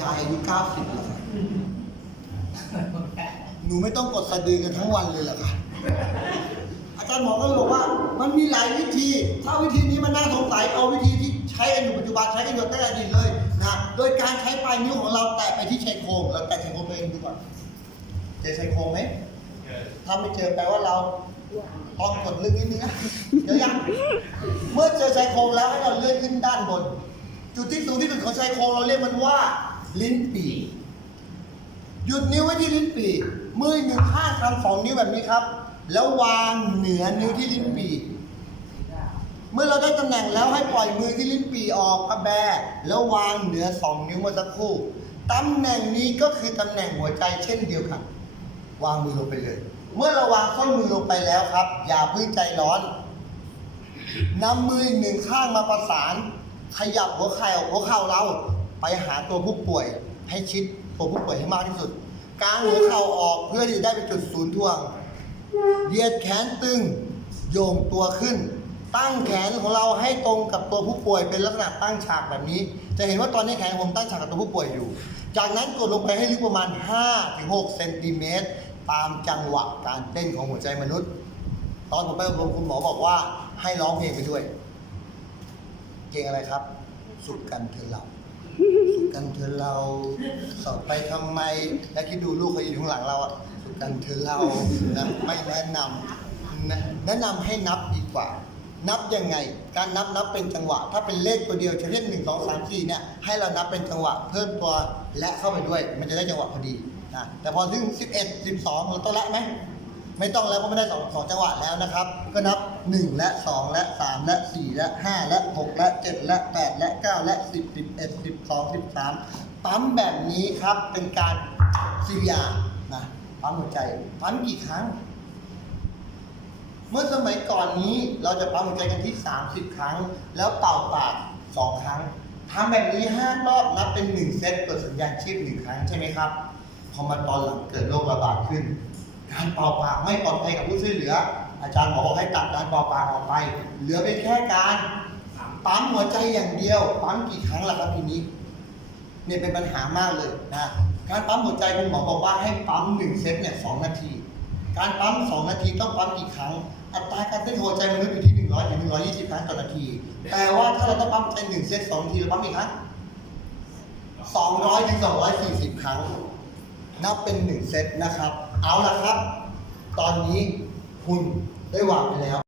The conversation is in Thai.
ยายอายุเก้าสิบแล้วค่ะหนูไม่ต้องกดสะดือกันทั้งวันเลยเหรอคะอาจารย์หมอก็เลยบอกว่า มันมีหลายวิธี ถ้าวิธีนี้มันน่าสงสัยเอาวิธีที่ใช้กันอยู่ปัจจุบันใช้กันอยู่ตั้งแต่อดีตเลยนะโดยการใช้ปลายนิ้วของเราแตะไปที่ชายโครงเราแตะชายโครงตัวเองดูก่อนเจอชายโครงไหมถ้าไม่เจอแปลว่าเราต้องกดลึกนิดนึงนะเดี๋ยวยังเมื่อเจอชายโครงแล้วให้เราเลื่อนขึ้นด้านบน จุดที่สูงที่สุดของชายโครงเราเรียกมันว่า ลิ้นปีหยุดนิ้วไว้ที่ลิ้นปีมือหนึ่งข้างทำสองนิ้วแบบนี้ครับ แล้ววางเหนือนิ้วที่ลิ้นปีเมื่อเราได้ตำแหน่งแล้วให้ปล่อยมือที่ลิ้นปีออกกระแบแล้ววางเหนือสองนิ้วมื่อสักครู่ตำแหน่งนี้ก็คือตำแหน่งหัวใจเช่นเดียวกันวางมือลงไปเลย เมื่อเราวางส้นมือลงไปแล้วครับ อย่าพิ่งใจร้อนนำมือหนึ่งข้างมาประสาน ขยับหัวเข่าหัวเข่าเรา ไปหาตัวผู้ป่วยให้ชิดตัวผู้ป่วยให้มากที่สุดกางหัวเข่าออกเพื่อที่จะได้เป็นจุดศูนย์ถ่วงเหยียดแขนตึงโยงตัวขึ้น ตั้งแขนของเราให้ตรงกับตัวผู้ป่วยเป็นลักษณะตั้งฉากแบบนี้ จะเห็นว่าตอนนี้แขนผมตั้งฉากกับตัวผู้ป่วยอยู่ จากนั้นกดลงไปให้ลึกประมาณ 5-6เซนติเมตรตามจังหวะการเต้นของหัวใจมนุษย์ ตอนผมไปอบรมคุณหมอบอกว่าให้ร้องเพลงไปด้วย เพลงอะไรครับ สุขกันเธอเรา กันเธอเราสอบไปทำไม แล้วคิดดูลูกเขาอยู่ข้างหลังเราอะสุขกันเธอเรานะไม่แนะนำนะแนะนำให้นับดีกว่า นับยังไง การนับนับเป็นจังหวะ ถ้าเป็นเลขตัวเดียวเช่นหนึ่งสองสามสี่เนี่ยให้เรานับเป็นจังหวะ เพิ่มตัวและเข้าไปด้วย มันจะได้จังหวะพอดีนะแต่พอถึงสิบเอ็ดสิบสองเราต้องละไหม ไม่ต้องแล้วเพราะไม่ได้สองสองจังหวะแล้วนะครับ ก็นับ 1 และ 2 และ 3 และ 4 และ 5 และ 6 และ 7 และ 8 และ 9 และ 10 11 12 13 ปั๊มแบบนี้ครับเป็นการซีเรียนะปั๊มหัวใจปั๊มกี่ครั้ง เมื่อสมัยก่อนนี้เราจะปั๊มหัวใจกันที่ 30 ครั้ง แล้วเป่าปาก 2 ครั้งทำแบบนี้ 5 รอบนับเป็น 1 เซตเปิดสัญญาณชีพ 1 ครั้งใช่ไหมครับพอมาตอนหลังเกิดโรคระบาดขึ้น การเป่าปากไม่ปลอดภัยกับผู้ช่วยเหลือ อาจารย์หมอบอกให้ตัดการเป่าปากออกไป เหลือเป็นแค่การปั๊มหัวใจอย่างเดียวปั๊มกี่ครั้งล่ะครับทีนี้เนี่ยเป็นปัญหามากเลยนะการปั๊มหัวใจคุณหมอบอกว่าให้ปั๊มหนึ่งเซตเนี่ยสองนาที การปั๊มสองนาทีต้องปั๊มกี่ครั้ง อัตราการเต้นหัวใจมนุษย์อยู่ที่หนึ่งร้อยถึงหนึ่งร้อยยี่สิบครั้งต่อนาที แต่ว่าถ้าเราต้องปั๊มใจหนึ่งเซตสองนาทีเราปั๊มกี่ครั้งสองร้อยถึงสองร้อยสี่สิบครั้ง นับเป็นหนึ่งเซตนะครับ เอาละครับ ตอนนี้คุณได้วางไปแล้ว